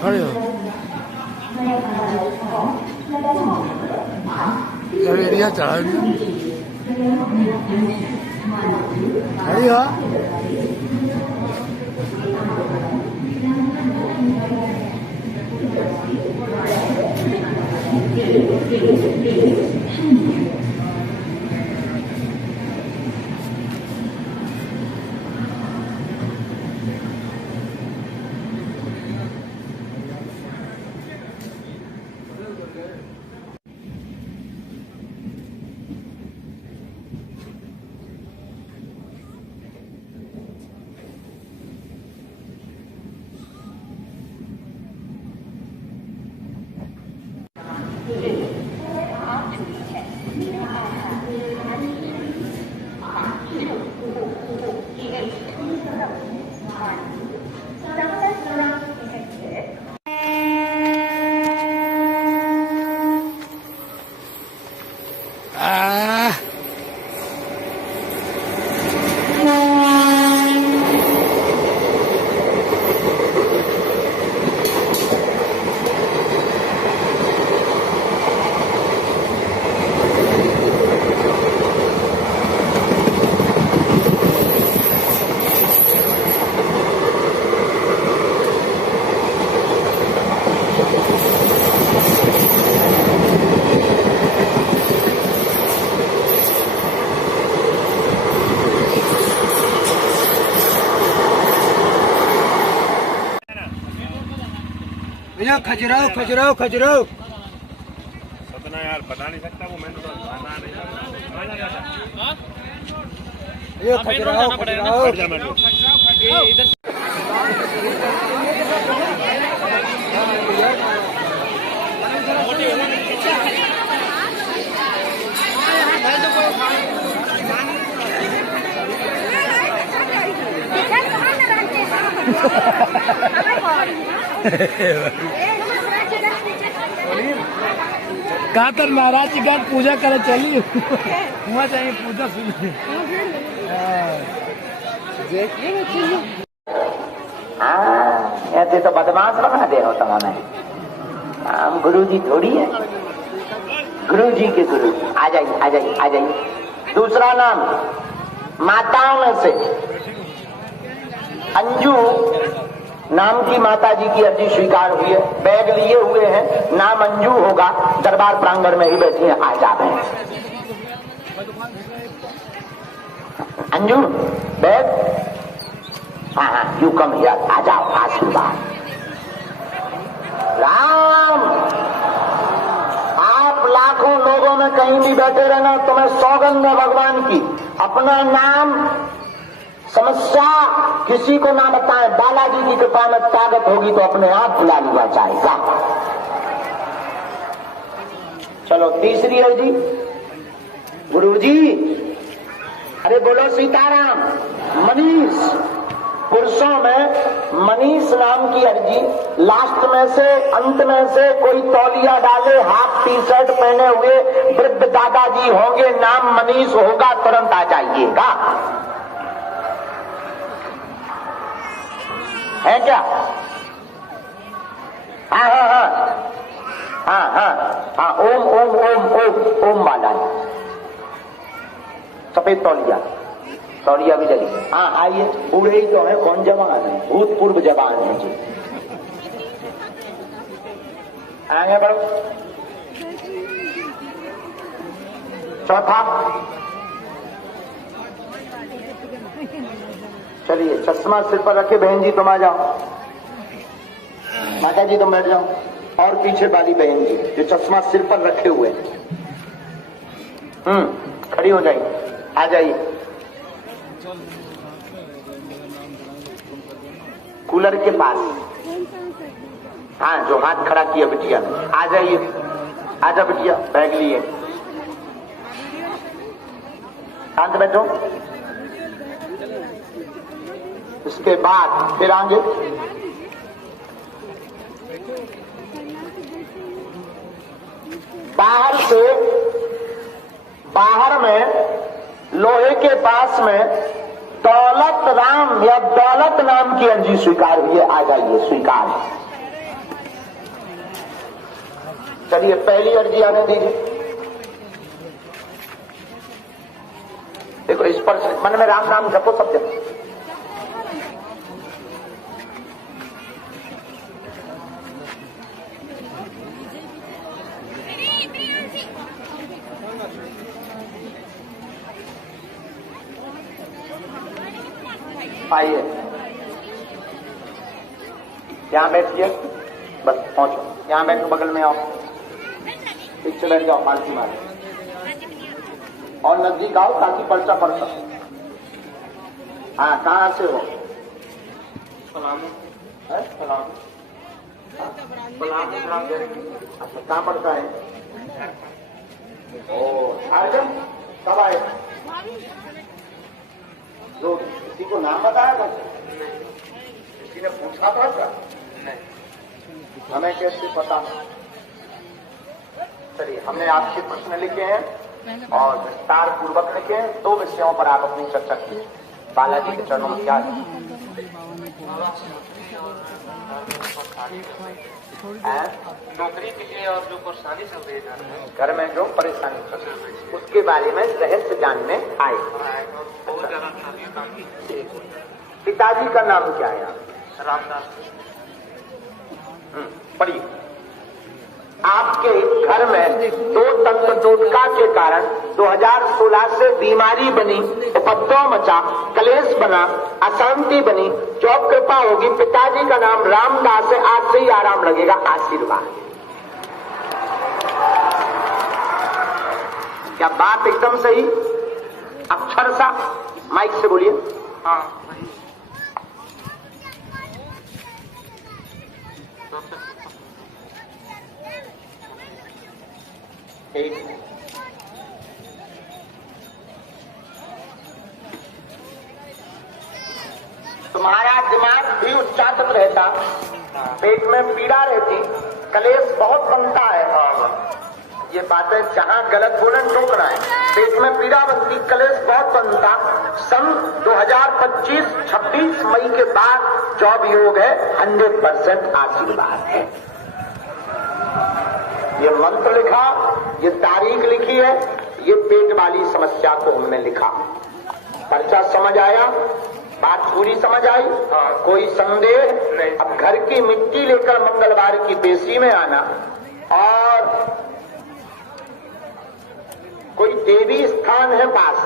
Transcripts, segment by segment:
खड़े हो, एरिया चढ़ा खड़ी हो। भैया खजुराहो खजुराहो खजुराहो सतना यार बता नहीं सकता वो, मैंने तो बता नहीं सकता। ये खजुराहो खजुराहो कातर महाराज की घाट पूजा करे चली वहाँ चाहिए पूजा सुन। ऐसे तो बदमाश बना दे हो तुमने। हम गुरु जी थोड़ी है, गुरु जी के गुरु। आ जाइए आ जाइए आ जाइए। दूसरा नाम माताओं में से अंजू नाम की माता जी की अर्जी स्वीकार हुई है। बैग लिए हुए हैं, नाम अंजू होगा। दरबार प्रांगण में ही बैठी है, आ जावे। अंजू बैग, हाँ हाँ यू कम हियर, आ जाओ। आशीर्वाद राम। आप लाखों लोगों में कहीं भी बैठे रहना, तुम्हें सौगंध है भगवान की। अपना नाम समस्या किसी को ना बताए, बालाजी की कृपा में ताकत होगी तो अपने आप बुला लिया जाएगा। चलो तीसरी है जी, गुरुजी। अरे बोलो सीताराम। मनीष, पुरुषों में मनीष नाम की अर्जी। लास्ट में से अंत में से कोई तौलिया डाले, हाफ टी शर्ट पहने हुए वृद्ध दादाजी होंगे, नाम मनीष होगा, तुरंत आ जाइएगा। है क्या? हाँ हाँ हाँ हाँ हाँ हाँ। ओम ओम ओम ओम ओम वाला सफेद तौलिया, तौलिया भी लगी। हाँ आइए, बूढ़े ही तो है, कौन जवान है, भूतपूर्व जवान है जी। आगे बढ़ो। चौथा, चलिए चश्मा सिर पर रखे बहन जी तुम आ जाओ। माता जी तुम बैठ जाओ। और पीछे वाली बहन जी जो चश्मा सिर पर रखे हुए, खड़ी हो जाइए, आ जाइए। कूलर के पास, हाँ जो हाथ खड़ा किया बिटिया, आ जाइए। आजा बिटिया, बैग लिए, शांत बैठो। इसके बाद फिर आगे बाहर में लोहे के पास में दौलत राम या दौलत नाम की अर्जी स्वीकार हुई है। आ जाइए, स्वीकार है। चलिए पहली अर्जी आने दीजिए। देखो इस पर मन में राम नाम जपो सब जगह। आइए यहां बैठिए, बस पहुंचो, यहां बैठो, बगल में आओ, पीछे बैठ जाओ, पालती मारो और नजदीक आओ ताकि पर्चा पड़ सके। हाँ, कहाँ से हो? सलाम। अच्छा, कहाँ पड़ता है? ओ आर्जन कब आए? जो किसी को नाम बताया था? किसी ने पूछा था क्या? नहीं। हमें कैसे पता? चलिए, हमने आपसे प्रश्न लिखे हैं और विस्तार पूर्वक लिखे हैं। 2 विषयों पर आप अपनी चर्चा कीजिए। बालाजी के चरणों में क्या है? नौकरी के लिए और जो परेशानी चल रही है घर में जो परेशानी चल रही है उसके बारे में रहस्य जानने आए। बहुत ज्यादा काम की। पिताजी का नाम क्या है? रामदास। पढ़िए। आपके घर में 2 तंत्र टोटका के कारण 2016 से बीमारी बनी, उपद्रव मचा, कलेश बना, अशांति बनी। जो कृपा होगी, पिताजी का नाम रामदास है, आज से ही आराम लगेगा। आशीर्वाद। क्या बात एकदम सही? अक्षर सा माइक से बोलिए। हाँ, ठीक। तुम्हारा दिमाग भी उच्चाटन रहता, पेट में पीड़ा रहती, कलेश बहुत बनता है। ये बातें जहां गलत बोले टोकना है। पेट में पीड़ा बनती, कलेश बहुत बनता। सन 2025-26 मई के बाद जॉब योग है, 100% आशीर्वाद है। ये मंत्र लिखा, ये तारीख लिखी है, ये पेट वाली समस्या को हमने लिखा। पर्चा समझ आया? बात पूरी समझ आई? कोई संदेह नहीं। अब घर की मिट्टी लेकर मंगलवार की बेसी में आना और कोई देवी स्थान है पास,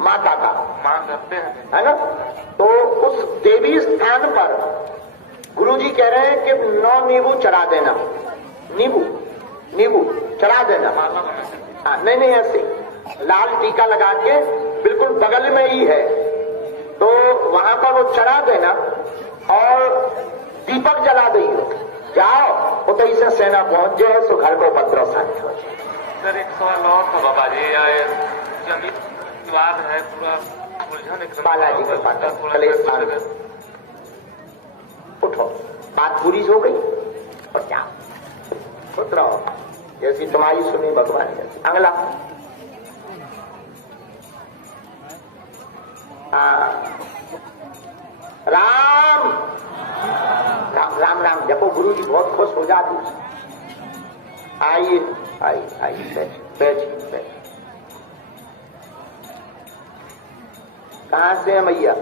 माता का, मां करते हैं, है ना? तो उस देवी स्थान पर गुरुजी कह रहे हैं कि 9 नींबू चढ़ा देना। नींबू चढ़ा देना। हाँ, नहीं ऐसे लाल टीका लगा के बिल्कुल बगल में ही है, तो वहां पर वो चढ़ा देना और दीपक जला देंगे। जाओ उतई से सेना पहुंच जाए, सो घर को उपद्रव शांत हो जाए। सर एक सवाल और था बाबा जी, जमीन विवाद है, पूरा उलझन बालाजी के पास कलेश उठो, बात पूरी हो गई और क्या खुद रहो, जैसी तुम्हारी सुनी भगवान जैसी। अगला राम राम राम राम जपो। गुरु जी बहुत खुश हो जाती। आइए आइए आइए, बैठ। कहां से है मैया?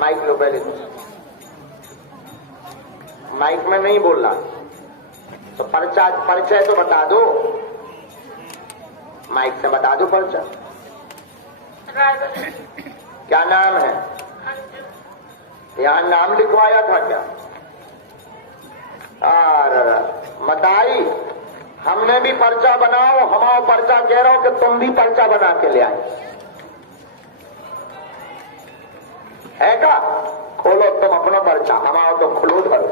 माइक लो पहले। माइक में नहीं बोल रहा तो परिचय तो बता दो, माइक से बता दो परिचय। क्या नाम है? यहाँ नाम लिखवाया था क्या? मताई, हमने भी पर्चा बनाओ। हमारा पर्चा कह रहा हो कि तुम भी पर्चा बना के ले आए, है क्या? खोलो तुम अपना पर्चा, हमारा तो खुलो धरो।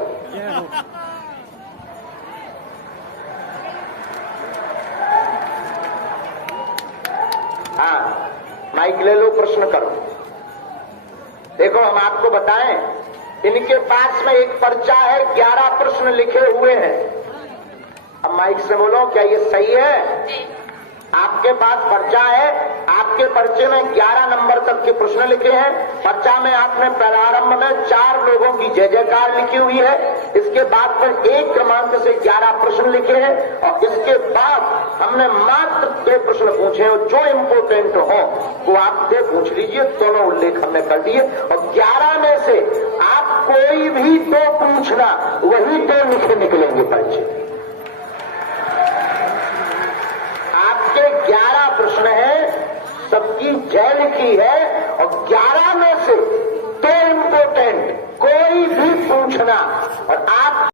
हाँ, माइक ले लो, प्रश्न करो। देखो हम आपको बताएं, इनके पास में एक पर्चा है, 11 प्रश्न लिखे हुए हैं। अब माइक से बोलो, क्या ये सही है? आपके पास पर्चा है, आपके पर्चे में 11 नंबर तक के प्रश्न लिखे हैं। पर्चा में आपने प्रारंभ में 4 लोगों की जय जयकार लिखी हुई है। इसके बाद पर 1 क्रमांक से 11 प्रश्न लिखे हैं और इसके बाद हमने मात्र 2 प्रश्न पूछे और जो इम्पोर्टेंट हो वो आप 2 पूछ लीजिए। दोनों उल्लेख हमने कर दिए और 11 में से आप कोई भी 2 पूछना, वही 2 लिखे निकलेंगे पर्चे। आपके 11 प्रश्न हैं, सबकी जय लिखी है और 11 में से 2 इम्पोर्टेंट, कोई भी पूछना